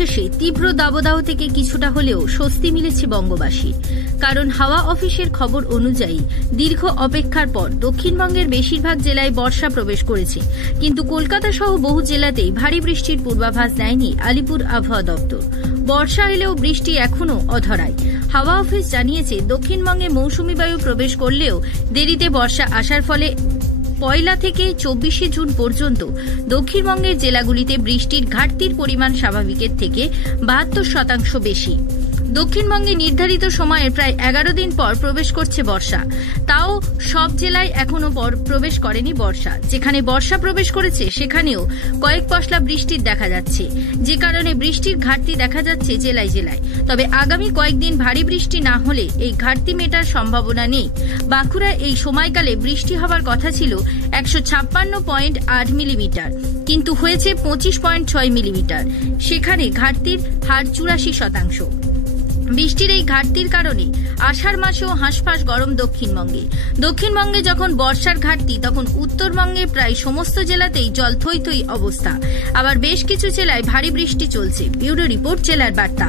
অবশেষে তীব্র দাবদাহ থেকে কিছুটা হলেও স্বস্তি মিলেছে বঙ্গবাসীর। কারণ হাওয়া অফিসের খবর অনুযায়ী দীর্ঘ অপেক্ষার পর দক্ষিণবঙ্গের বেশিরভাগ জেলায় বর্ষা প্রবেশ করেছে, কিন্তু কলকাতা সহ বহু জেলাতেই ভারী বৃষ্টির পূর্বাভাস দেয়নি আলিপুর আবহাওয়া দপ্তর। বর্ষা এলেও বৃষ্টি এখনও অধরায়। হাওয়া অফিস জানিয়েছে, দক্ষিণবঙ্গে মৌসুমী বায়ু প্রবেশ করলেও দেরিতে বর্ষা আসার ফলে 1 থেকে 24 জুন পর্যন্ত দক্ষিণবঙ্গের জেলাগুলিতে বৃষ্টির ঘাটতির পরিমাণ স্বাভাবিকের থেকে 72% বেশি। দক্ষিণবঙ্গে নির্ধারিত সময়ের প্রায় 11 দিন পর প্রবেশ করছে বর্ষা। তাও সব জেলায় এখনো প্রবেশ করেনি বর্ষা। যেখানে বর্ষা প্রবেশ করেছে সেখানেও কয়েক পশলা বৃষ্টির দেখা যাচ্ছে, যে কারণে বৃষ্টির ঘাটতি দেখা যাচ্ছে জেলায় জেলায়। তবে আগামী কয়েকদিন ভারী বৃষ্টি না হলে এই ঘাটতি মেটার সম্ভাবনা নেই। বাঁকুড়ায় এই সময়কালে বৃষ্টি হওয়ার কথা ছিল 156.8 মিলিমিটার, কিন্তু হয়েছে 25.6 মিলিমিটার। সেখানে ঘাটতির হার 84%। বৃষ্টির এই ঘাটতির কারণে আষাঢ় মাসেও হাঁসফাঁস গরম দক্ষিণবঙ্গে যখন বর্ষার ঘাটতি, তখন উত্তরবঙ্গে প্রায় সমস্ত জেলাতেই জল থই থই অবস্থা। আবার বেশ কিছু জেলায় ভারী বৃষ্টি চলছে। ব্যুরো রিপোর্ট, জেলার বার্তা।